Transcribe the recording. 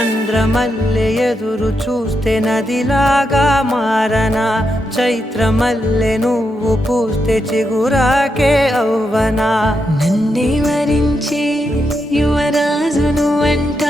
చంద్రమల్లె ఎదురు చూస్తే నదిలాగా మారనా, చైత్రమల్లె నువ్వు పూస్తే చిగురాకే అవ్వనా. నన్నే వరించి యువరాజును అంట